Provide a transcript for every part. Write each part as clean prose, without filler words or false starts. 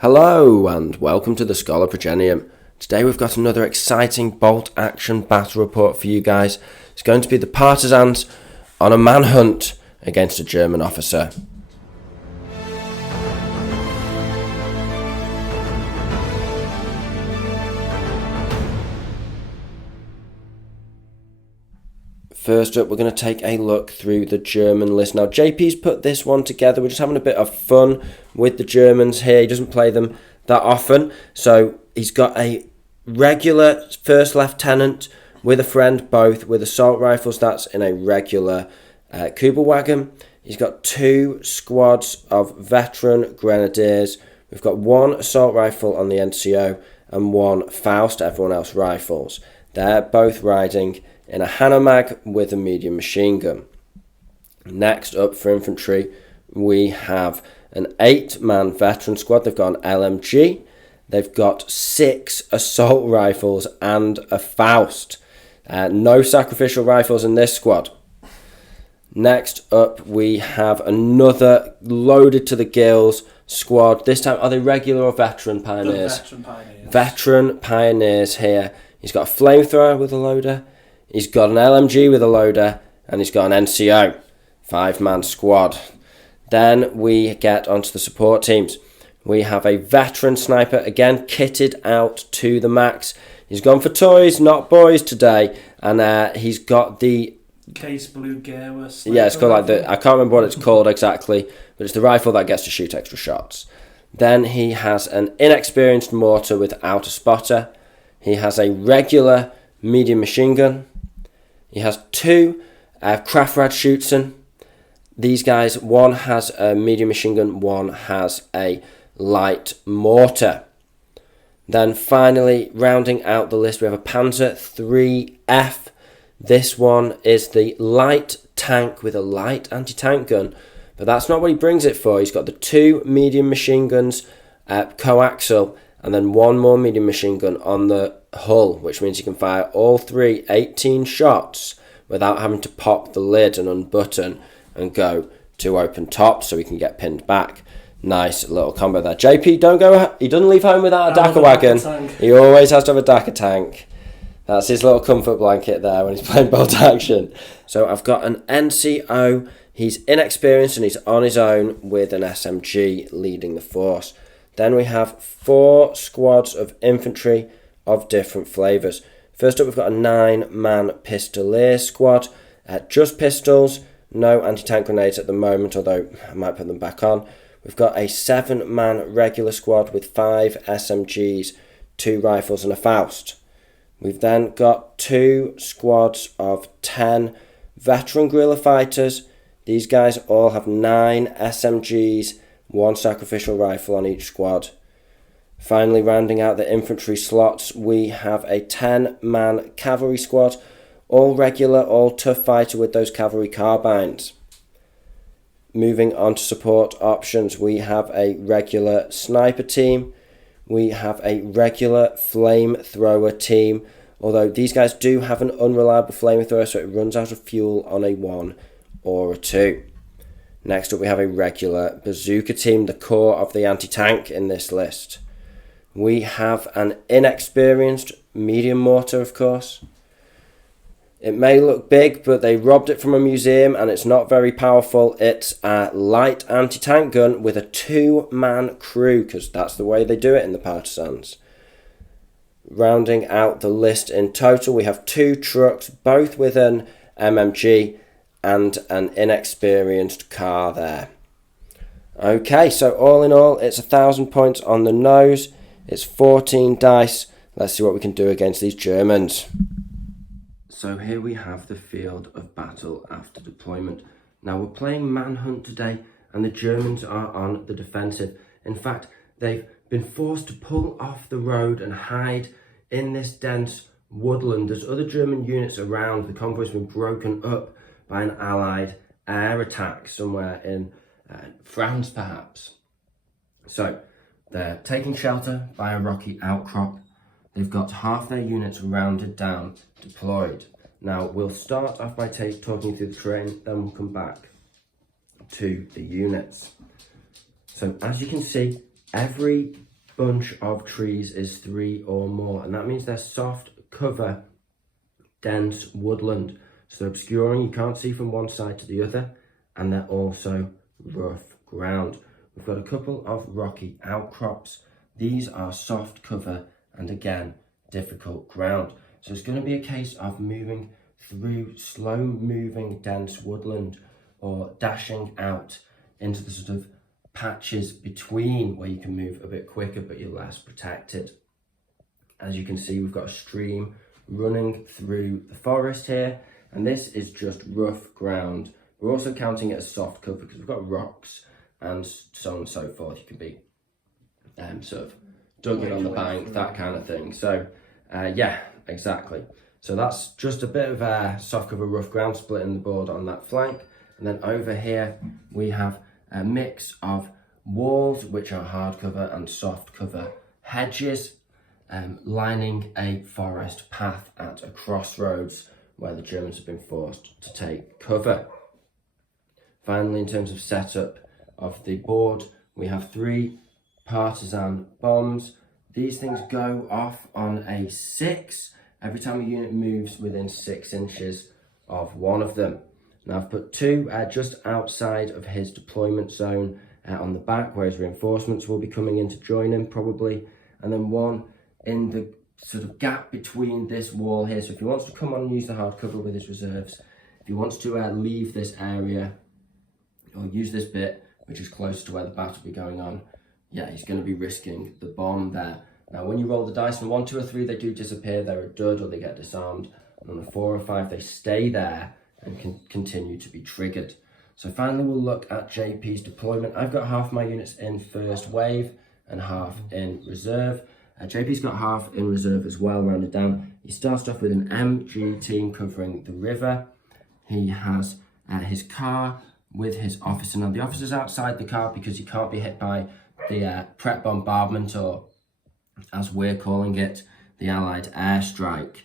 Hello and welcome to the Schola Progenium. Today we've got another exciting bolt action battle report for you guys. It's going to be the Partisans on a manhunt against a German officer. First up, we're going to take a look through the German list. Now, JP's put this one together. We're just having a bit of fun with the Germans here. He doesn't play them that often. So he's got a regular first lieutenant with a friend, both with assault rifles. That's in a regular Kubelwagen. He's got two squads of veteran Grenadiers. We've got one assault rifle on the NCO and one Faust, everyone else rifles. They're both riding in a Hanomag with a medium machine gun. Next up for infantry, we have an 8-man veteran squad. They've got an LMG, they've got 6 assault rifles and a Faust. No sacrificial rifles in this squad. Next up, we have another loaded to the gills squad. This time, are they regular or veteran pioneers? Veteran pioneers. Veteran pioneers here. He's got a flamethrower with a loader. He's got an LMG with a loader, and he's got an NCO, 5-man squad. Then we get onto the support teams. We have a veteran sniper, again kitted out to the max. He's gone for toys, not boys today, and he's got the Case Blue Gearless. Yeah, it's called like the, I can't remember what it's called exactly, but it's the rifle that gets to shoot extra shots. Then he has an inexperienced mortar without a spotter. He has a regular medium machine gun. He has 2 Kraftrad Schützen. These guys, one has a medium machine gun, one has a light mortar. Then finally, rounding out the list, we have a Panzer 3F. This one is the light tank with a light anti-tank gun, but that's not what he brings it for. He's got the 2 medium machine guns coaxial, and then one more medium machine gun on the hull, which means you can fire all 3 18 shots without having to pop the lid and unbutton and go to open top so he can get pinned back. Nice little combo there. JP, he doesn't leave home without a Dakar wagon. He always has to have a Dakar tank. That's his little comfort blanket there when he's playing bolt action. So I've got an NCO. He's inexperienced and he's on his own with an SMG leading the force. Then we have 4 squads of infantry of different flavours. First up, we've got a 9-man pistolier squad. Just pistols, no anti-tank grenades at the moment, although I might put them back on. We've got a 7-man regular squad with 5 SMGs, 2 rifles and a Faust. We've then got 2 squads of 10 veteran guerrilla fighters. These guys all have 9 SMGs, 1 sacrificial rifle on each squad. Finally, rounding out the infantry slots, we have a 10-man cavalry squad, all regular, all tough fighter with those cavalry carbines. Moving on to support options, we have a regular sniper team, we have a regular flamethrower team, although these guys do have an unreliable flamethrower, so it runs out of fuel on a 1 or a 2. Next up, we have a regular bazooka team, the core of the anti-tank in this list. We have an inexperienced medium mortar, of course. It may look big, but they robbed it from a museum and it's not very powerful. It's a light anti-tank gun with a 2-man crew, because that's the way they do it in the Partisans. Rounding out the list in total, we have 2 trucks, both with an MMG and an inexperienced car there. Okay, so all in all, it's 1,000 points on the nose. It's 14 dice. Let's see what we can do against these Germans. So here we have the field of battle after deployment. Now we're playing manhunt today, and the Germans are on the defensive. In fact, they've been forced to pull off the road and hide in this dense woodland. There's other German units around. The convoy's been broken up by an Allied air attack somewhere in France, perhaps. So they're taking shelter by a rocky outcrop. They've got half their units rounded down, deployed. Now, we'll start off by talking through the terrain, then we'll come back to the units. So, as you can see, every bunch of trees is 3 or more, and that means they're soft cover, dense woodland. So they're obscuring, you can't see from one side to the other, and they're also rough ground. We've got a couple of rocky outcrops. These are soft cover and again, difficult ground. So it's going to be a case of moving through slow moving dense woodland or dashing out into the sort of patches between where you can move a bit quicker but you're less protected. As you can see, we've got a stream running through the forest here, and this is just rough ground. We're also counting it as soft cover because we've got rocks and so on and so forth. You can be sort of dug in on the bank, that kind of thing. So yeah, exactly. So that's just a bit of soft cover, rough ground, splitting the board on that flank. And then over here we have a mix of walls, which are hard cover, and soft cover hedges, lining a forest path at a crossroads where the Germans have been forced to take cover. Finally, in terms of setup of the board, we have 3 partisan bombs. These things go off on a 6 every time a unit moves within 6 inches of one of them. Now I've put 2 just outside of his deployment zone on the back, where his reinforcements will be coming in to join him probably, and then 1 in the sort of gap between this wall here. So if he wants to come on and use the hard cover with his reserves, if he wants to leave this area or use this bit, which is close to where the battle will be going on, yeah, he's going to be risking the bomb there. Now, when you roll the dice from 1, 2, or 3, they do disappear. They're a dud or they get disarmed. And on a 4 or 5, they stay there and can continue to be triggered. So finally, we'll look at JP's deployment. I've got half my units in first wave and half in reserve. JP's got half in reserve as well, rounded down. He starts off with an MG team covering the river. He has his car with his officer. Now, the officer's outside the car because he can't be hit by the prep bombardment, or as we're calling it, the Allied airstrike.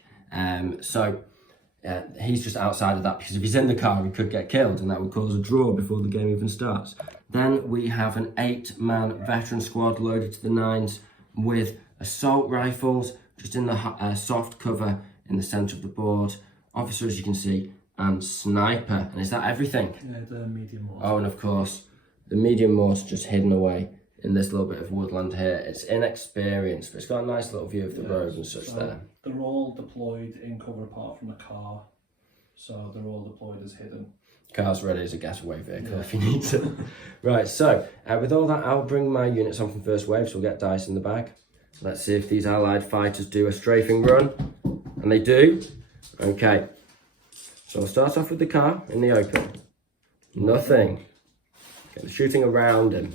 He's just outside of that because if he's in the car, he could get killed, and that would cause a draw before the game even starts. Then we have an 8-man veteran squad loaded to the nines with assault rifles, just in the soft cover in the centre of the board. Officer, as you can see, and sniper. And is that everything? Yeah, the medium mortar. Oh, and of course, the medium mortar just hidden away in this little bit of woodland here. It's inexperienced, but it's got a nice little view of the road and such there. They're all deployed in cover apart from the car, so they're all deployed as hidden. Car's ready as a getaway vehicle if you need to. Right, so with all that, I'll bring my units on from first wave, so we'll get dice in the bag. Let's see if these Allied fighters do a strafing run, and they do. Okay, so I'll start off with the car in the open. Nothing. Okay, they're shooting around him.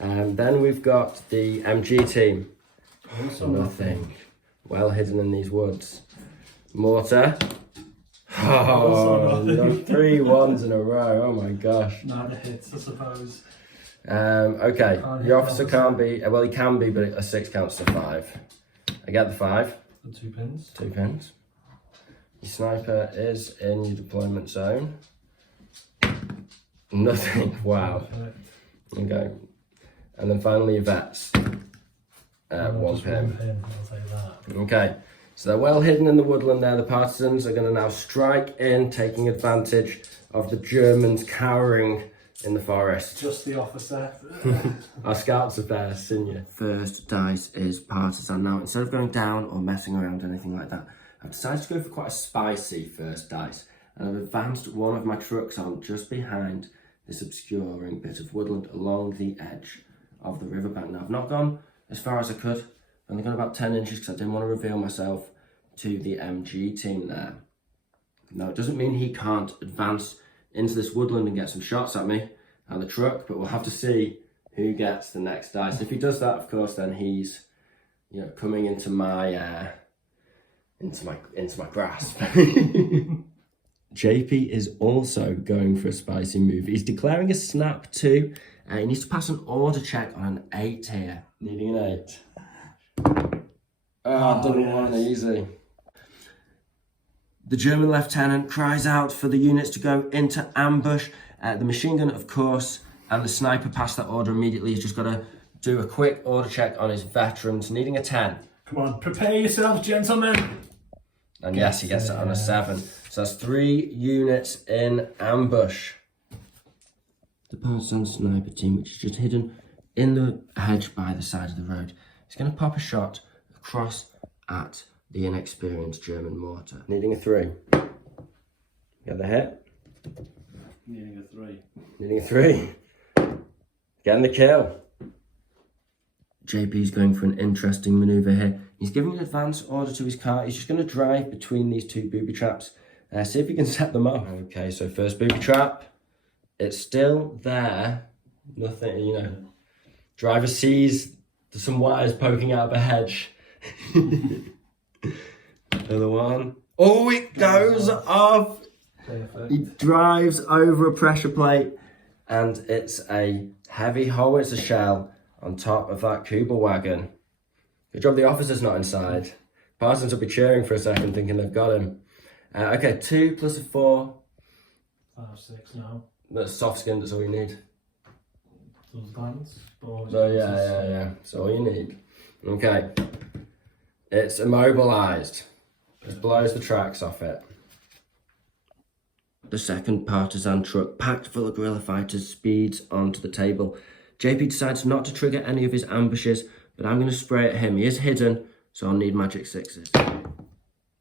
And then we've got the MG team. Also nothing. Well hidden in these woods. Mortar. Oh, no, 3 ones in a row. Oh my gosh. Not a hit, I suppose. Okay, the officer can't be, well he can be, but a 6 counts to 5. I get the 5. The 2 pins. 2 pins. Your sniper is in your deployment zone. Nothing. Wow. Okay. And then finally your vets. 1 pin. I'll say that. Okay. So they're well hidden in the woodland there. The Partisans are going to now strike in, taking advantage of the Germans cowering in the forest. Just the officer. Our scouts are there, senior. First dice is Partisan. Now, instead of going down or messing around or anything like that, I've decided to go for quite a spicy first dice. And I've advanced one of my trucks on just behind this obscuring bit of woodland along the edge of the riverbank. Now, I've not gone as far as I could. I've only gone about 10 inches because I didn't want to reveal myself to the MG team there. Now, it doesn't mean he can't advance into this woodland and get some shots at me and the truck, but we'll have to see who gets the next dice. If he does that, of course, then he's, you know, coming into my grasp. JP is also going for a spicy move. He's declaring a snap too. He needs to pass an order check on an 8 here. Needing an 8. Oh, didn't want it easy. The German lieutenant cries out for the units to go into ambush. The machine gun, of course, and the sniper pass that order immediately. He's just got to do a quick order check on his veterans, needing a 10. Come on, prepare yourselves, gentlemen. And yes, he gets it on a 7. So that's 3 units in ambush. The partisan sniper team, which is just hidden in the hedge by the side of the road, is going to pop a shot across at the inexperienced German mortar. Needing a 3. Get the hit. Needing a 3. Needing a 3. Getting the kill. JP's going for an interesting manoeuvre here. He's giving an advance order to his car. He's just going to drive between these 2 booby traps. See if he can set them off. Okay, so first booby trap. It's still there. Nothing, you know. Driver sees there's some wires poking out of a hedge. Another one. Oh, it goes off. Perfect. He drives over a pressure plate, and it's a heavy howitzer shell on top of that Kuba wagon. Good job the officer's not inside. Partisans will be cheering for a second, thinking they've got him. Okay, 2 plus a 4. 5, 6 now. That's soft skin, that's all you need. Those diamonds. So yeah. That's all you need. Okay. It's immobilised. Just blows the tracks off it. The second partisan truck, packed full of guerrilla fighters, speeds onto the table. JP decides not to trigger any of his ambushes, but I'm going to spray at him. He is hidden, so I'll need magic 6s.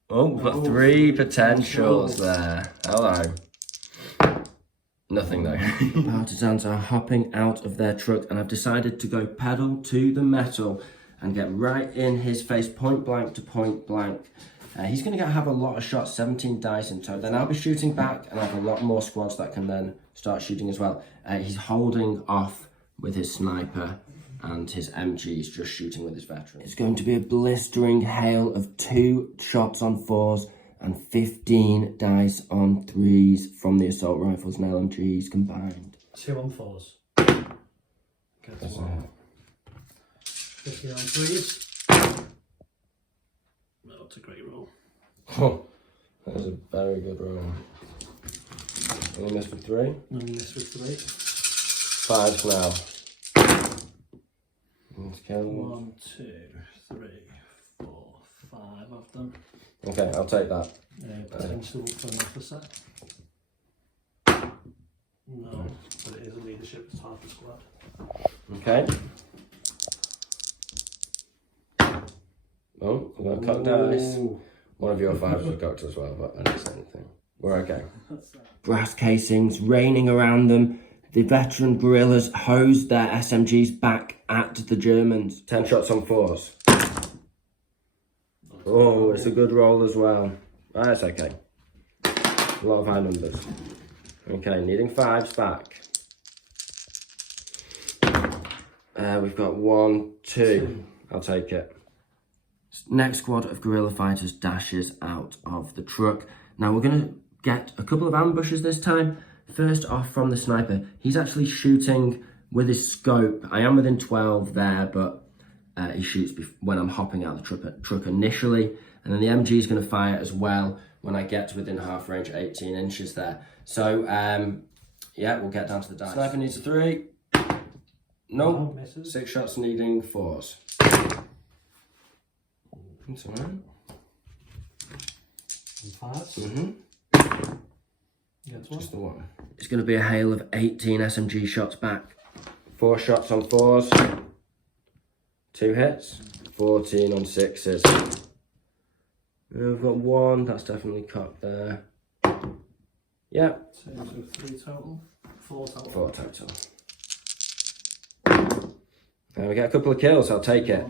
Oh, we've got 3 potentials there. Hello. Nothing though. Partisans are hopping out of their truck, and I've decided to go pedal to the metal and get right in his face, point blank to point blank. He's going to have a lot of shots, 17 dice in total. Then I'll be shooting back, and I have a lot more squads that can then start shooting as well. He's holding off with his sniper, and his MG's just shooting with his veteran. It's going to be a blistering hail of 2 shots on 4s and 15 dice on 3s from the assault rifles and LMGs combined. 2 on 4s. Gets 1. 50 on 3s. No, it's a great roll. Oh, that was a very good roll. Only missed with 3? Only missed with 3. 5s now. Let's count. 1, 2, 3, 4, 5 of them. Okay, I'll take that. Potential for an officer. No, but it is a leadership, it's half the squad. Okay. Oh, we've got cocked dice. One of your 5s was cocked as well, but I didn't say anything. We're okay. Brass casings raining around them. The veteran guerrillas hose their SMGs back at the Germans. 10 shots on 4s. Oh, it's a good roll as well. That's okay. A lot of high numbers. Okay, needing 5s back. We've got 1, 2. I'll take it. Next squad of guerrilla fighters dashes out of the truck. Now we're going to get a couple of ambushes this time. First off from the sniper. He's actually shooting with his scope. I am within 12 there, but he shoots when I'm hopping out the truck initially. And then the MG is going to fire as well when I get to within half range, 18 inches there. So, yeah, we'll get down to the dice. Sniper needs a 3. Nope. 6 shots needing 4s. That's all right. 5s. Just the 1. It's going to be a hail of 18 SMG shots back. 4 shots on 4s. 2 hits. 14 on 6s. We've got 1. That's definitely cocked there. Yeah. So 3 total. 4 total. 4 total. And we get a couple of kills. I'll take it.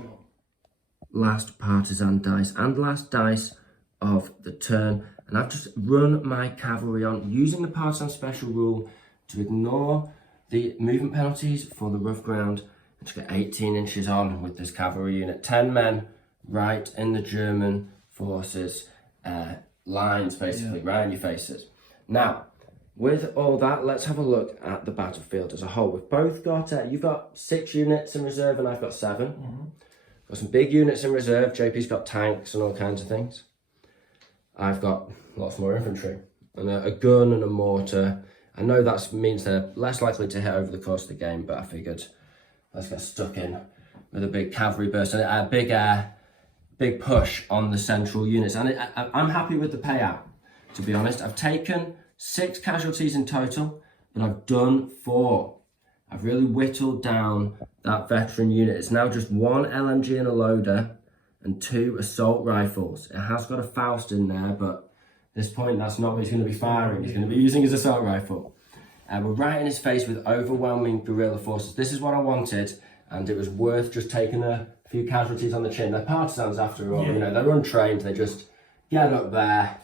Last partisan dice and last dice of the turn. And I've just run my cavalry on using the partisan special rule to ignore the movement penalties for the rough ground and to get 18 inches on with this cavalry unit. 10 men right in the German forces lines, basically, right in your faces. Now, with all that, let's have a look at the battlefield as a whole. We've both got, you've got 6 units in reserve and I've got 7. Got some big units in reserve. JP's got tanks and all kinds of things. I've got lots more infantry and a gun and a mortar. I know that means they're less likely to hit over the course of the game, but I figured let's get stuck in with a big cavalry burst and a big push on the central units. And I'm happy with the payout, to be honest. I've taken 6 casualties in total, but I've done 4. I've really whittled down that veteran unit. It's now just 1 LMG and a loader and 2 assault rifles. It has got a Faust in there, but at this point that's not what he's going to be firing. He's going to be using his assault rifle. We're right in his face with overwhelming guerrilla forces. This is what I wanted, and it was worth just taking a few casualties on the chin. They're partisans after all, you know, they're untrained. They just get up there,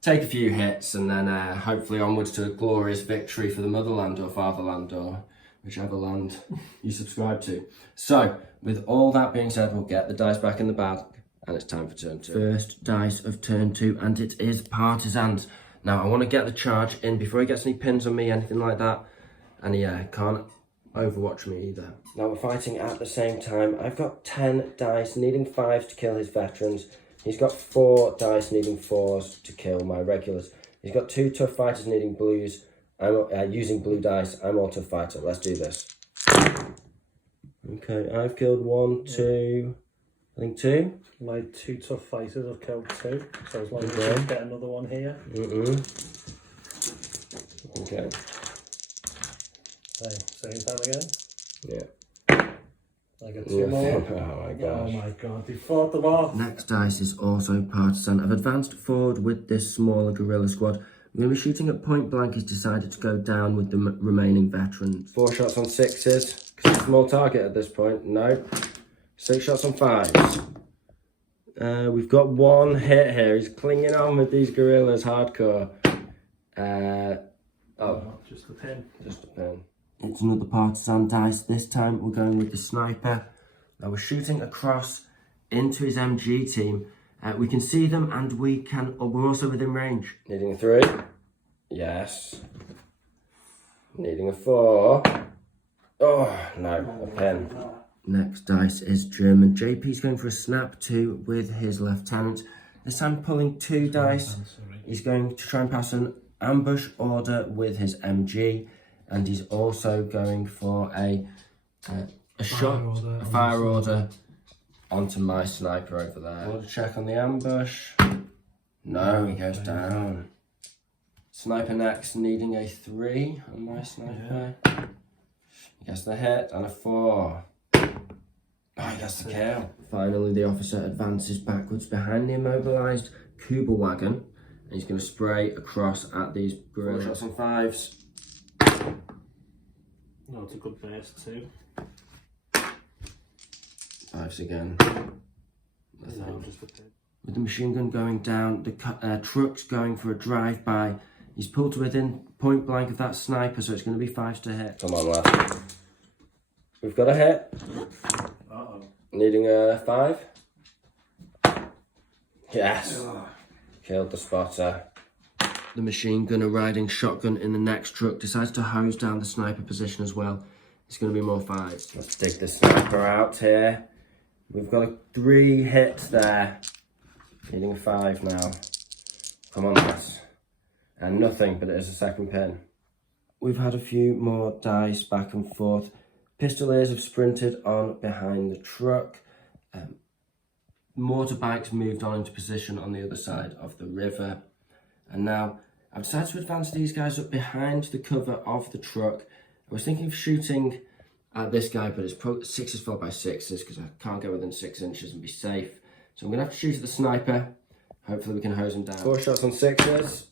take a few hits, and then hopefully onwards to a glorious victory for the motherland or fatherland or whichever land you subscribe to. So, with all that being said, we'll get the dice back in the bag, and it's time for turn 2. First dice of turn 2, and it is Partisans. Now, I want to get the charge in before he gets any pins on me, anything like that, and he can't overwatch me either. Now, we're fighting at the same time. I've got 10 dice, needing 5 to kill his veterans. He's got 4 dice, needing 4s to kill my regulars. He's got 2 tough fighters, needing blues. I'm using blue dice. I'm all tough fighter. Let's do this. Okay, I've killed 1, 2, I think 2. My 2 tough fighters have killed 2, so as long as we get another one here. Okay. Hey, same time again? Yeah. I got 2 more. Oh my gosh. Oh my god, they fought them off. Next dice is also partisan. I've advanced forward with this smaller guerrilla squad. We're going to be shooting at point blank. He's decided to go down with the remaining veterans. 4 shots on 6s, because it's a small target at this point. No. 6 shots on 5s. We've got 1 hit here. He's clinging on with these guerrillas hardcore. Just a pin. Just a pin. It's another partisan dice. This time we're going with the sniper. Now we're shooting across into his MG team. We can see them, and we're also within range. Needing a 3. Yes. Needing a 4. Oh, no, a pin. Next dice is German. JP's going for a snap 2 with his lieutenant. This time pulling 2 dice. He's going to try and pass an ambush order with his MG. And he's also going for a fire order onto my sniper over there. Order check on the ambush. No, he goes down. Sniper next, needing a 3 on my sniper. He gets the hit and a 4. Oh, he gets the kill. Finally, the officer advances backwards behind the immobilised Kuba wagon. And he's going to spray across at these guerrillas. 4 shots on 5s. No, it's a good burst too. 5s again. No, just a pin. With the machine gun going down, the truck's going for a drive-by. He's pulled to within point blank of that sniper, so it's going to be 5s to hit. Come on, lad. We've got a hit. Uh-oh. Needing a 5. Yes. Killed the spotter. The machine gunner riding shotgun in the next truck decides to hose down the sniper position as well. It's going to be more 5s. Let's dig the sniper out here. We've got 3 hits there. Needing a 5 now. Come on, lads. And nothing, but it is a second pin. We've had a few more dice back and forth. Pistoliers have sprinted on behind the truck. Motorbikes moved on into position on the other side of the river. And now I've decided to advance these guys up behind the cover of the truck. I was thinking of shooting at this guy, but it's 6s followed by 6s because I can't get within 6 inches and be safe. So I'm going to have to shoot at the sniper. Hopefully we can hose him down. 4 shots on 6s.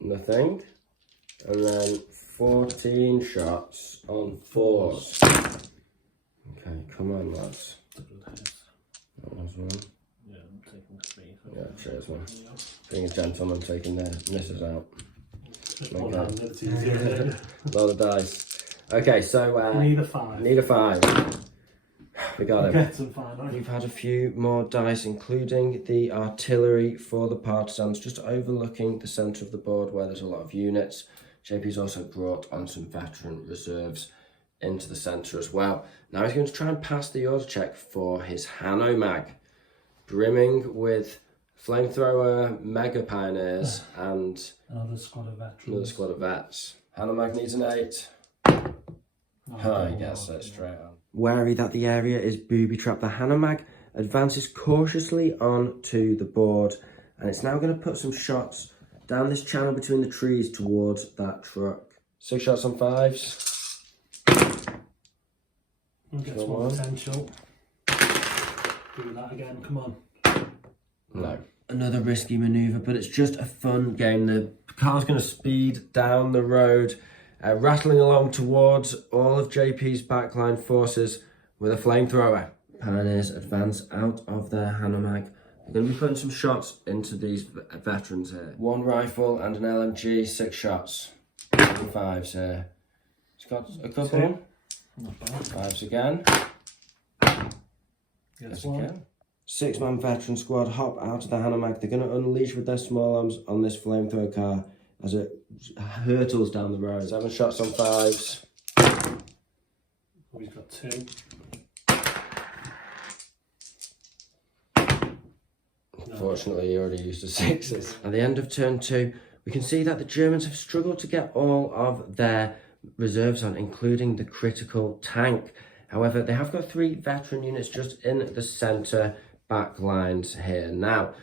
Nothing. And then 14 shots on 4s. Okay, come on, lads. That was one. Yeah, I'm taking 3. Yeah, cheers, man. Being a gentleman, taking the misses out. Okay. It's easier. A lot of dice. Okay, so Need a 5. Need a 5. We got him. Get some 5. We've had a few more dice, including the artillery for the partisans, just overlooking the centre of the board where there's a lot of units. JP's also brought on some veteran reserves into the centre as well. Now he's going to try and pass the order check for his Hanno Mag, brimming with flamethrower mega pioneers and another squad of veterans. Another squad of vets. Hanno Mag needs an 8. Oh, he gets it straight on. Wary that the area is booby-trapped, the Hanomag advances cautiously onto the board, and it's now going to put some shots down this channel between the trees towards that truck. 6 shots on 5s. Gets one potential. Do that again, come on. No. Another risky manoeuvre, but it's just a fun game. The car's going to speed down the road, rattling along towards all of JP's backline forces with a flamethrower. Pioneers advance out of their Hanomag. They're going to be putting some shots into these veterans here. 1 rifle and an LMG, 6 shots. 5s here. It's got a couple. 2. Not bad. 5s again. Gets one. Again. 6-man veteran squad hop out of the Hanomag. They're going to unleash with their small arms on this flamethrower car as it hurtles down the road. 7 shots on 5s. Oh, he's got 2. Unfortunately, he already used his 6s. At the end of turn 2, we can see that the Germans have struggled to get all of their reserves on, including the critical tank. However, they have got 3 veteran units just in the centre back lines here. Now,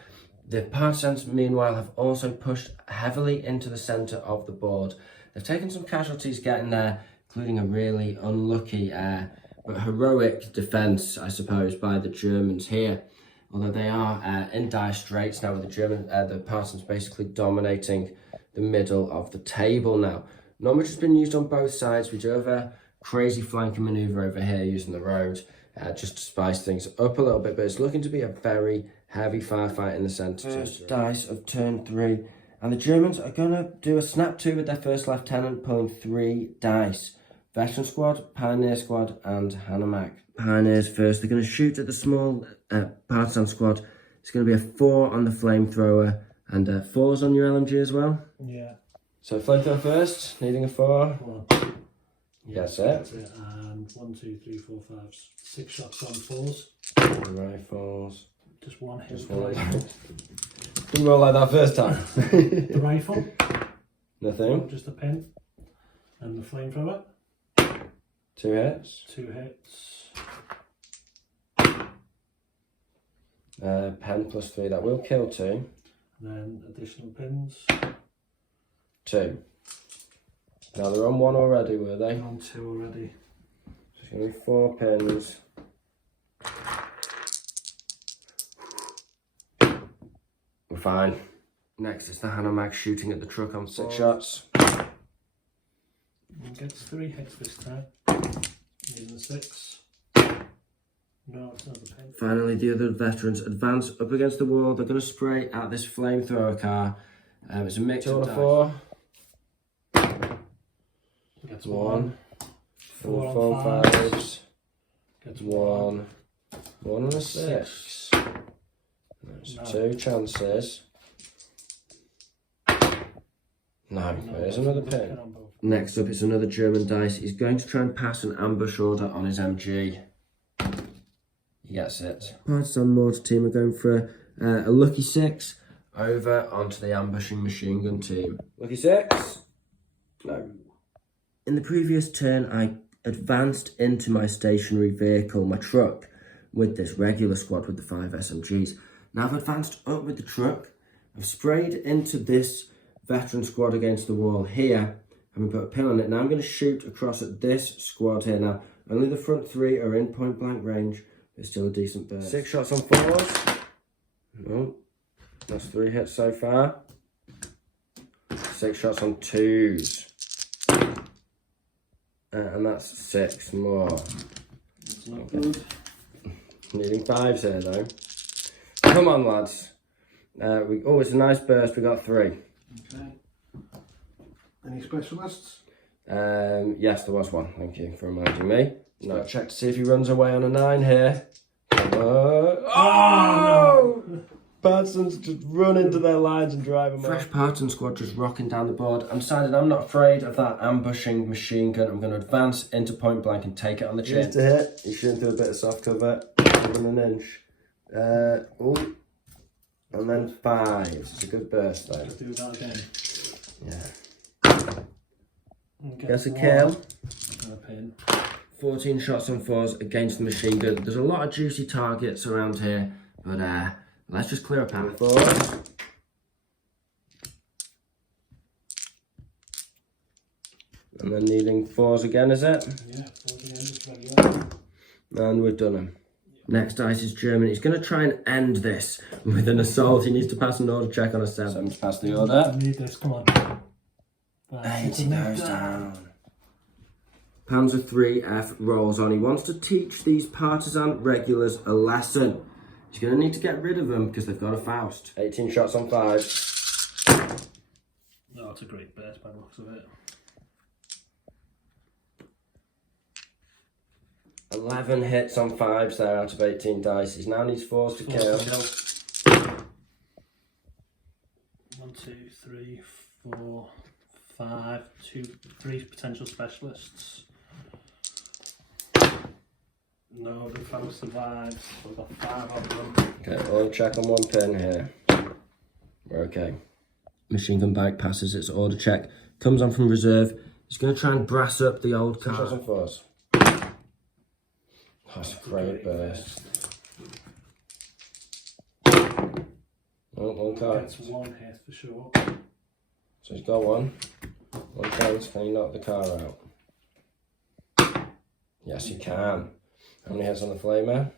the Partisans, meanwhile, have also pushed heavily into the centre of the board. They've taken some casualties getting there, including a really unlucky but heroic defence, I suppose, by the Germans here. Although they are in dire straits now with the Partisans basically dominating the middle of the table now. Not much has been used on both sides. We do have a crazy flanking manoeuvre over here using the road just to spice things up a little bit, but it's looking to be a very heavy firefight in the centre. First dice of turn 3, and the Germans are going to do a snap 2 with their first lieutenant, pulling 3 dice. Veteran squad, Pioneer squad, and Hanomag. Pioneers first. They're going to shoot at the small Partisan squad. It's going to be a 4 on the flamethrower and 4s on your LMG as well. Yeah. So flamethrower first, needing a 4. 1. That's it. That's it. And 1, 2, 3, 4, 5, 6 shots on 4s. Rifles. Just 1 hit. Just 1. Didn't roll like that first time. The rifle. Nothing. Just a pin. And the flamethrower. 2 hits. 2 hits. Pen plus 3, that will kill 2. And then additional pins. 2. Now they're on 1 already, were they? They're on 2 already. So it's going to be 4 pins. We're fine. Next is the Hanomag shooting at the truck on 6 shots. And gets 3 hits this time. Needing a 6. No, it's not the pin. Finally, the other veterans advance up against the wall. They're going to spray at this flamethrower car. It's a mix 2 of on dice. 4. Gets 1. 4 4 on 4 5s. 5s. Gets 1. 1 and a 6. There's No. 2 chances. No, there's another pin. On both. Next up, it's another German dice. He's going to try and pass an ambush order on his MG. He gets it. Partisan mortar team are going for a lucky 6 over onto the ambushing machine gun team. Lucky 6. No. In the previous turn, I advanced into my stationary vehicle, my truck, with this regular squad with the 5 SMGs. Now I've advanced up with the truck. I've sprayed into this veteran squad against the wall here. I'm going to put a pin on it. Now I'm going to shoot across at this squad here. Now, only the front 3 are in point blank range. It's still a decent burst. 6 shots on 4s. No. That's 3 hits so far. 6 shots on 2s. And that's 6 more. It's not good. Needing 5s here though. Come on, lads. It's a nice burst. We got 3. Okay. Any specialists? Yes, there was one. Thank you for reminding me. No, check to see if he runs away on a 9 here. Oh! No! Partisans just run into their lines and drive them Fresh off. Partisan squad just rocking down the board. I'm decided I'm not afraid of that ambushing machine gun. I'm going to advance into point blank and take it on the chin. Just to hit. He's shooting through a bit of soft cover. Within an inch. Ooh. And then 5. It's a good burst though. Let's do that again. Yeah. And Gets a 1. kill. and a pin. 14 shots on 4s against the machine gun. There's a lot of juicy targets around here, but let's just clear up our 4s. And then needing 4s again, is it? Yeah, 4s again, just regular. And we've done them. Next dice is German. He's going to try and end this with an assault. He needs to pass an order check on a 7. 7 to pass the order. I need this, come on. 8 goes down. Panzer 3F rolls on. He wants to teach these partisan regulars a lesson. He's going to need to get rid of them because they've got a Faust. 18 shots on 5. No, it's a great burst by the looks of it. 11 hits on 5s there out of 18 dice. He now needs 4s to kill. 1, 2, 3, 4, 5, 3 potential specialists. No, the Faust survives. We've got 5 of them. Okay, order check on 1 pin here. We're okay. Machine gun bike passes its order check. Comes on from reserve. He's going to try and brass up the old car. 6 shots on 4s. That's a great burst. Oh, 1 card. Gets 1 hit for sure. So he's got 1. 1 chance, can he knock the car out? Yes, he can. How many hits on the flamer?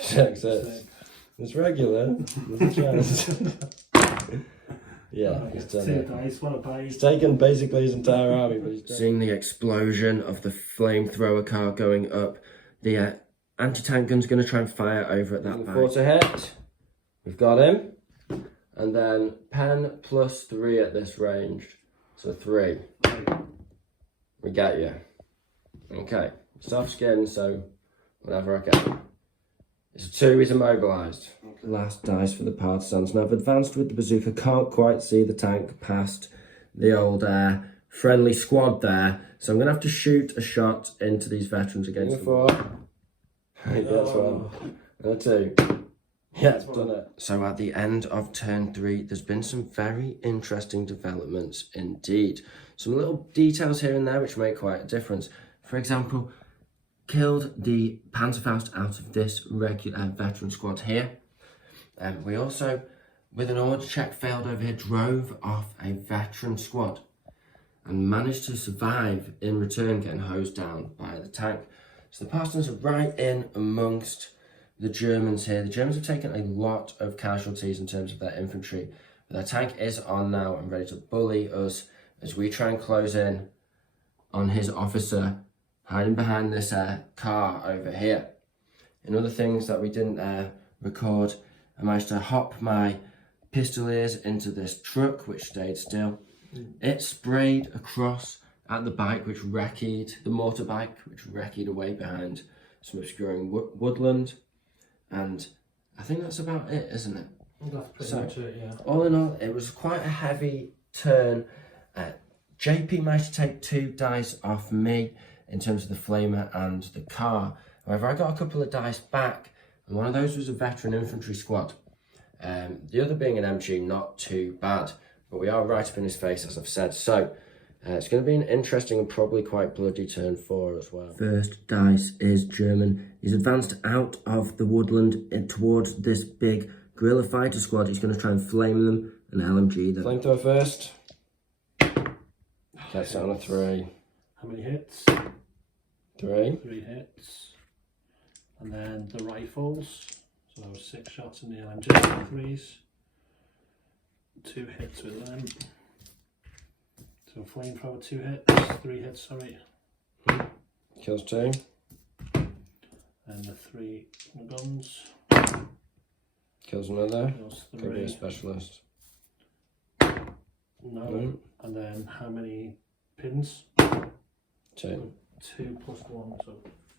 6 hits. It's regular. There's a chance. Yeah, he's done 2 it. dice, what a bite. He's taken basically his entire army, but he's done it. Seeing the explosion of the flamethrower car going up, the anti-tank gun's going to try and fire over at that back. 4 to hit. We've got him. And then pen plus 3 at this range. So 3. We get you. Okay. Soft skin, so whatever I get. It's a 2, he's immobilised. Last dice for the Partisans. Now I've advanced with the bazooka. Can't quite see the tank past the old friendly squad there. So I'm going to have to shoot a shot into these veterans against them. 4. He gets 1. And a 2. Yeah, it's done it. So at the end of turn 3, there's been some very interesting developments indeed. Some little details here and there which make quite a difference. For example, killed the Panzerfaust out of this regular veteran squad here. We also, with an order check failed over here, drove off a veteran squad and managed to survive in return, getting hosed down by the tank. So the Partisans are right in amongst the Germans here. The Germans have taken a lot of casualties in terms of their infantry, but their tank is on now and ready to bully us as we try and close in on his officer hiding behind this car over here. In other things that we didn't record, I managed to hop my pistoliers into this truck which stayed still. It sprayed across at the bike which wrecked, the motorbike which wrecked away behind some obscuring woodland. And I think that's about it, isn't it? That's pretty much it, yeah. All in all, it was quite a heavy turn. JP managed to take 2 dice off me in terms of the flamer and the car. However, I got a couple of dice back, and one of those was a veteran infantry squad. The other being an MG, not too bad, but we are right up in his face, as I've said. So it's going to be an interesting and probably quite bloody turn 4 as well. First dice is German. He's advanced out of the woodland towards this big guerrilla fighter squad. He's going to try and flame them and LMG them. Flamethrower first. Gets down a 3. How many hits? 3. 3 hits. And then the rifles. So 6 shots in the LMG 3s. 2 hits with them. So flamethrower 2 hits, 3 hits, sorry. Kills 2. And the 3 guns. Kills another. Kills Could be a 3. specialist. No. And then how many pins? 2. 2 plus 1, so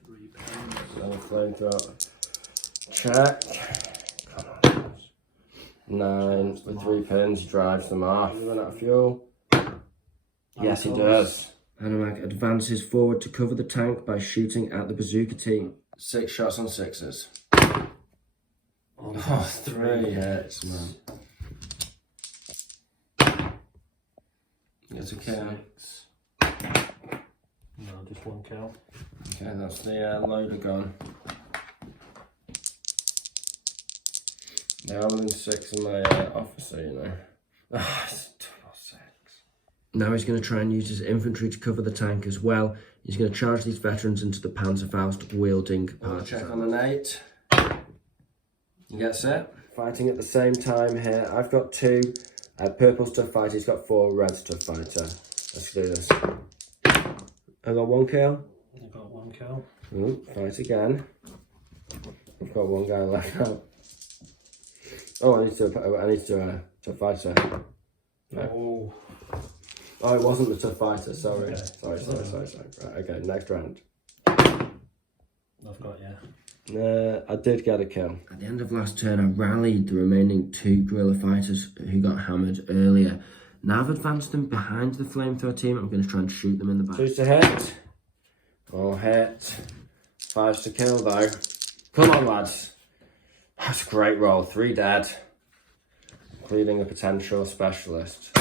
3 pins. Then a flamethrower. Check. Come on. 9 with 3 pins, drives them off. Run out of fuel. Yes, he does. Hanomag advances forward to cover the tank by shooting at the bazooka team. 6 shots on 6s. Oh, 3 hits, man. It's okay. 6. No, just one kill. Okay, that's the loader gun. There are only 6 in my officer, you know. It's 6. Now he's going to try and use his infantry to cover the tank as well. He's going to charge these veterans into the Panzerfaust wielding partisan. Check on an 8. You get set. Fighting at the same time here. I've got 2 purple stuff fighter. He's got 4 red stuff fighter. Let's do this. I got 1 kill. I've got 1 kill. Ooh, fight again. I've got 1 guy left now. Oh, I need to tough fighter. No. Oh, it wasn't the tough fighter. Sorry. Okay. Sorry. Right, okay, next round. I've got I did get a kill. At the end of last turn, I rallied the remaining 2 guerrilla fighters who got hammered earlier. Now I've advanced them behind the flamethrower team. I'm going to try and shoot them in the back. 2's to hit. All hit. 5's to kill though. Come on, lads. That's a great roll. 3 dead. Including a potential specialist.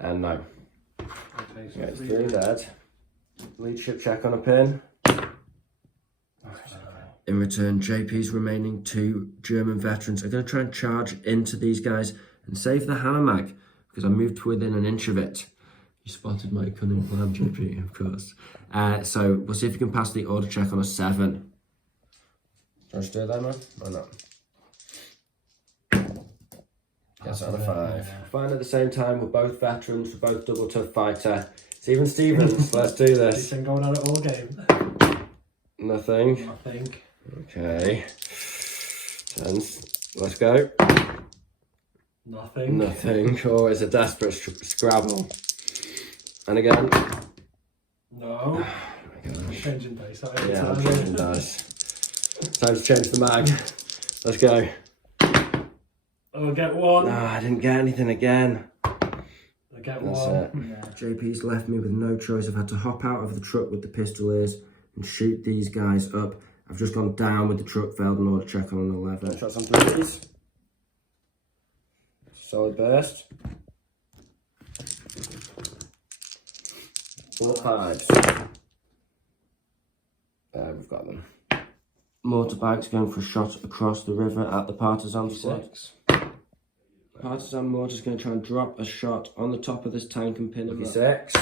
And no. Okay, so It's 3 dead. Leadership check on a pin. In return, JP's remaining 2 German veterans are going to try and charge into these guys and save the Hanomag because I moved within an inch of it. You spotted my cunning plan, JP, of course. So we'll see if we can pass the order check on a 7. Let's do that, man. Why not? Yes, on a 5. Fine at the same time, we're both veterans, we're both double tough fighter. It's even Stevens, let's do this. Anything going on at all game? Nothing. Nothing. Okay. 10s. Let's go. Nothing. Nothing. Oh, it's a desperate scrabble. And again. No. Oh my gosh. Changing dice. Yeah, I'm changing dice. Time to change the mag. Let's go. I'll get 1. No, I didn't get anything again. I get That's 1. it. Yeah. JP's left me with no choice. I've had to hop out of the truck with the pistoliers and shoot these guys up. I've just gone down with the truck, failed an order check on an 11. Try some blues. Solid burst. 4 5s. We've got them. Motorbikes going for a shot across the river at the Partisan squad. 6. Partisan mortar's going to try and drop a shot on the top of this tank and pin him. 6.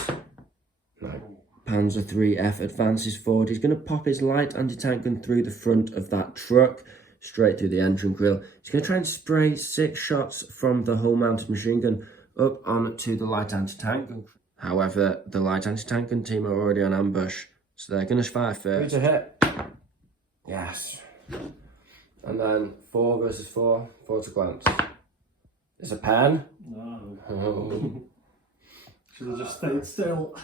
No. Panzer 3F advances forward. He's going to pop his light anti-tank gun through the front of that truck, straight through the engine grill. He's going to try and spray 6 shots from the hull-mounted machine gun up onto the light anti-tank gun. However, the light anti-tank gun team are already on ambush, so they're going to fire first. 3 to hit. Yes. And then 4 versus 4. 4 to glance. It's a pen. No. Oh. Should have just stayed still.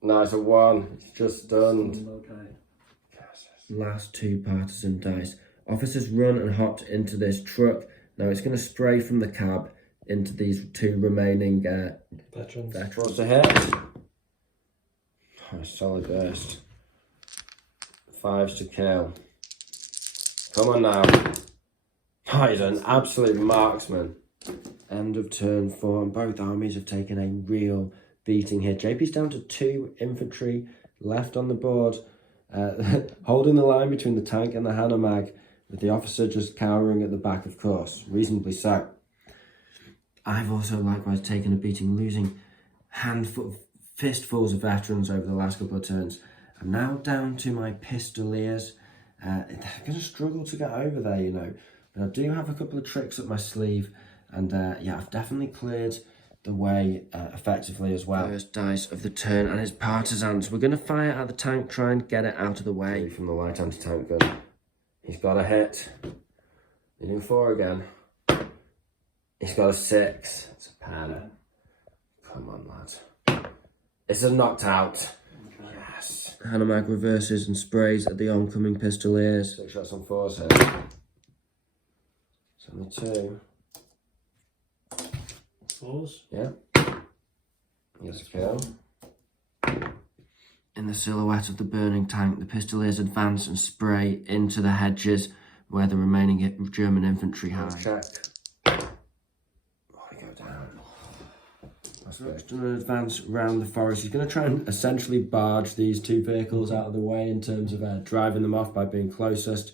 No, it's a 1. It's just stunned. Okay. Last 2 partisan dice. Officers run and hopped into this truck. Now it's going to spray from the cab into these 2 remaining veterans. What's the hit? Oh, solid burst. 5s to kill. Come on now. Oh, he's an absolute marksman. End of turn 4, and both armies have taken a real beating here. JP's down to 2 infantry left on the board, holding the line between the tank and the Hanomag, with the officer just cowering at the back, of course, reasonably so. I've also likewise taken a beating, losing fistfuls of veterans over the last couple of turns. I'm now down to my pistoliers. They're going to struggle to get over there, you know. But I do have a couple of tricks up my sleeve, and yeah, I've definitely cleared the way effectively as well. First dice of the turn, and his partisans. We're going to fire at the tank, try and get it out of the way. From the light anti-tank gun. He's got a hit. He's in 4 again. He's got a 6. It's a pan. Come on, lads. It's a knocked out. Yes. Hanomag reverses and sprays at the oncoming pistoliers. 6 shots on 4s here. It's only 2. 4s? Yeah. Here's a kill. In the silhouette of the burning tank, the pistoliers advance and spray into the hedges where the remaining German infantry hide. Check. Oh, we go down. So he's going to advance around the forest. He's going to try and essentially barge these two vehicles out of the way in terms of driving them off by being closest.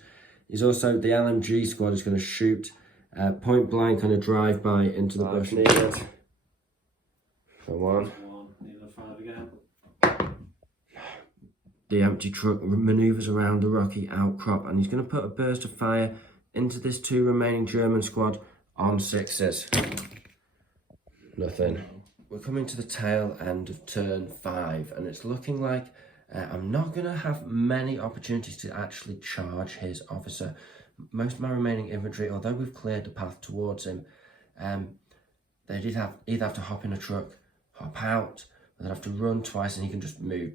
He's also, the LMG squad is going to shoot point blank on a drive-by into the bush. Needed. For one. Needed a 5 again. The empty truck manoeuvres around the rocky outcrop, and he's going to put a burst of fire into this 2 remaining German squad on 6s. Nothing. We're coming to the tail end of turn 5, and it's looking like I'm not going to have many opportunities to actually charge his officer. Most of my remaining infantry, although we've cleared the path towards him, they did either have to hop in a truck, hop out, or they'd have to run twice, and he can just move,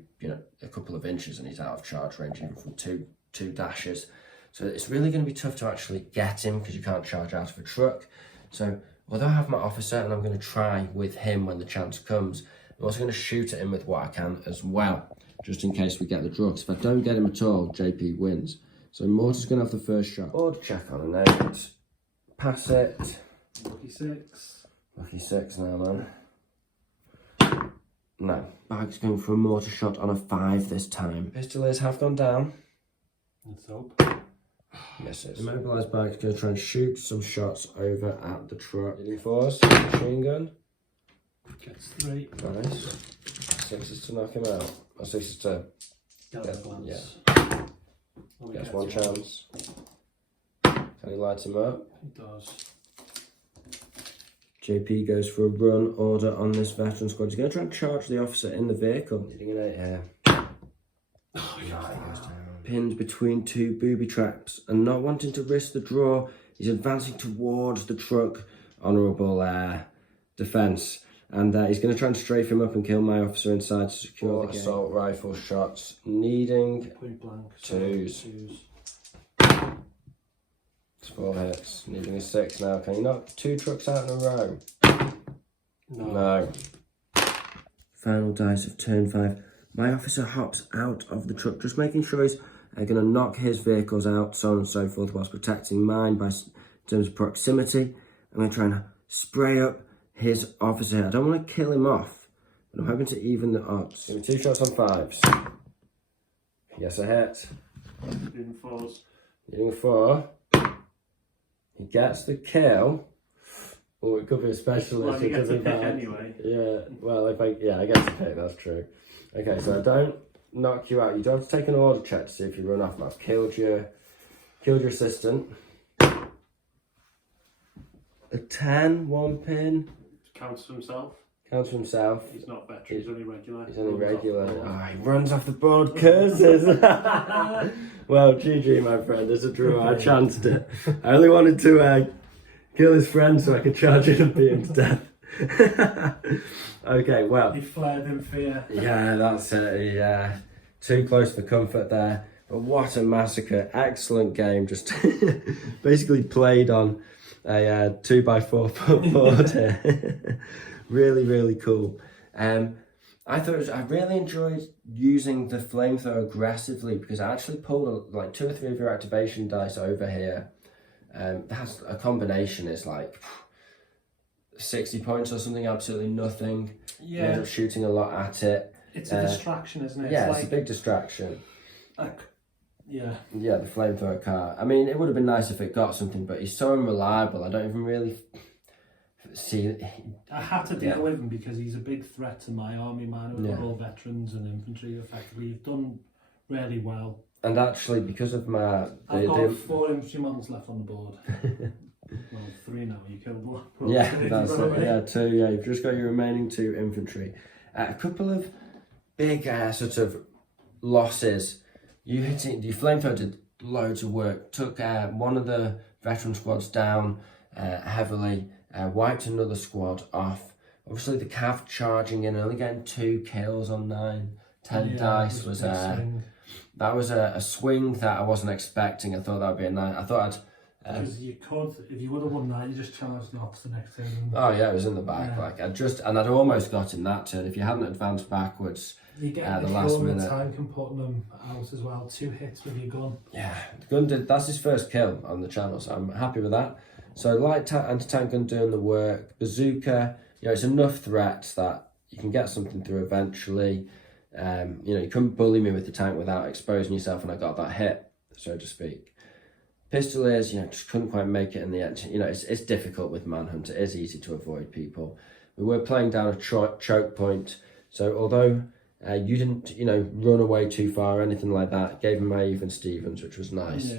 a couple of inches and he's out of charge range, even from two dashes. So it's really going to be tough to actually get him because you can't charge out of a truck. So although I have my officer and I'm going to try with him when the chance comes, I'm also going to shoot at him with what I can as well, just in case we get the draw. Because if I don't get him at all, JP wins. So Mortar's going to have the first shot. Order check on a 8. Pass it. Lucky 6. Lucky 6 now, man. No. Bag's going for a mortar shot on a 5 this time. Pistoliers have gone down. Let's hope. Misses. Immobilised Bag's going to try and shoot some shots over at the truck. Leading 4s. Machine gun. Gets 3. Nice. 6s to knock him out. Or 6s to... Yeah. Gets 1 chance. Can he light him up? He does. JP goes for a run order on this veteran squad. He's going to try and charge the officer in the vehicle. Leading an 8 here. Oh, Nice. Pinned between 2 booby traps and not wanting to risk the draw, he's advancing towards the truck. Honourable defence. And he's going to try and strafe him up and kill my officer inside to secure the assault rifle shots. Needing point blank. 2s. It's 4 hits. Needing a 6 now. Can you knock 2 trucks out in a row? No. Final dice of turn 5. My officer hops out of the truck, just making sure he's going to knock his vehicles out, so on and so forth, whilst protecting mine in terms of proximity. I'm going to try and spray up his officer here. I don't want to kill him off, but I'm hoping to even the odds. Give me 2 shots on 5s. Yes, a hit. Needing 4s. Needing a 4. He gets the kill. Oh, it could be a specialist. Well, you get to pick anyway. Yeah, well, I get to pick, that's true. Okay, so I don't knock you out. You don't have to take an order check to see if you run off. I've killed your assistant. A 10, 1 pin. Counts for himself. Counts for himself. He's not veteran, he's only regular. He's only regular. Oh, he runs off the board, curses. Well, GG, my friend. It's a draw. I chanced it. I only wanted to kill his friend so I could charge him and beat him to death. Okay, well. He flared in fear. Yeah, that's it. Yeah. Too close for comfort there. But what a massacre. Excellent game. Just basically played on a 2x4 footboard here. Really, really cool. I really enjoyed using the flamethrower aggressively because I actually pulled like 2 or 3 of your activation dice over here. That's a combination is like 60 points or something, absolutely nothing. Yeah. You end up shooting a lot at it. It's a distraction, isn't it? Yeah, it's a big distraction. Yeah. Yeah, the flamethrower car. I mean, it would have been nice if it got something, but he's so unreliable. I don't even really see. I had to deal with him because he's a big threat to my army, man. We're all veterans and infantry, effectively. You've done really well. And actually, because of my... I've got 4 infantrymen left on the board. Well, 3 now. You killed 1. Yeah, that's it. Yeah, 2. Yeah, you've just got your remaining 2 infantry. A couple of big sort of losses. You flamethrower did loads of work. Took one of the veteran squads down heavily. Wiped another squad off. Obviously, the cav charging in, only getting 2 kills on 10 dice was that was a swing that I wasn't expecting. I thought that would be a nice. I thought I'd. Because you could, if you would have won that, you just charged the opposite next turn. Oh yeah, it was in the back. Yeah. Like I'd almost got in that turn. If you hadn't advanced backwards, you get the last minute. The tank and putting them out as well. 2 hits with your gun. Yeah, the gun did. That's his first kill on the channel, so I'm happy with that. So light anti-tank gun doing the work. Bazooka you know, it's enough threats that you can get something through eventually. You know, you couldn't bully me with the tank without exposing yourself, and I got that hit, so to speak. Pistoliers, you know, just couldn't quite make it in the end. You know, it's difficult with Manhunt. It is easy to avoid people. We were playing down a choke point, so although you didn't, you know, run away too far or anything like that, gave him my even Stevens, which was nice.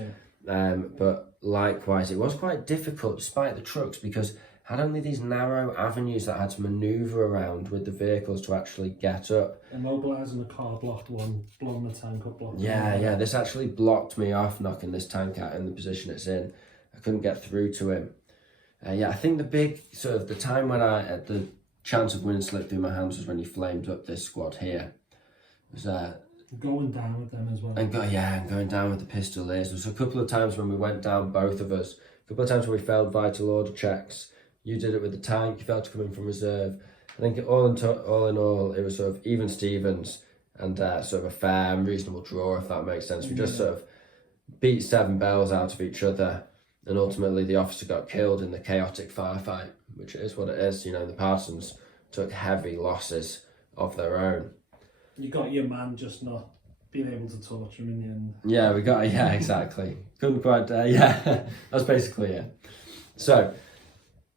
Yeah. But likewise, it was quite difficult despite the trucks, because had only these narrow avenues that I had to manoeuvre around with the vehicles to actually get up. Immobilising the car blocked one, blowing the tank up, blocked Yeah, this actually blocked me off knocking this tank out in the position it's in. I couldn't get through to him. I think the big, sort of the time when I had the chance of winning slipped through my hands was when he flamed up this squad here. It was going down with them as well. and going down with the Pistoliers. There was a couple of times when we went down, both of us. A couple of times when we failed vital order checks. You did it with the tank, you failed to come in from reserve. I think all in all, it was sort of even Stevens and sort of a fair and reasonable draw, if that makes sense. We just sort of beat 7 bells out of each other, and ultimately the officer got killed in the chaotic firefight, which is what it is. You know, the Partisans took heavy losses of their own. You got your man, just not being able to torture him in the end. Yeah, exactly. Couldn't quite, that's basically it. So,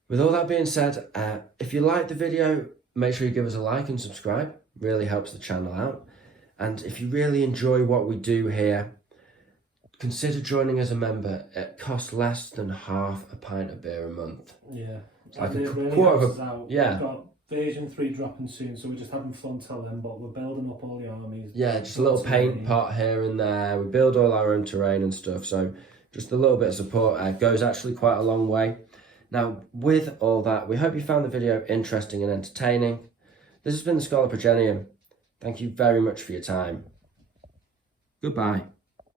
with all that being said, if you like the video, make sure you give us a like and subscribe. Really helps the channel out. And if you really enjoy what we do here, consider joining as a member. It costs less than half a pint of beer a month. Yeah. Like a really quarter of out. yeah. We've got version 3 dropping soon, so we're just having fun till then, but we're building up all the armies. Yeah, just a little paint pot here and there. We build all our own terrain and stuff, so just a little bit of support goes actually quite a long way. Now, with all that, we hope you found the video interesting and entertaining. This has been the Schola Progenium. Thank you very much for your time. Goodbye.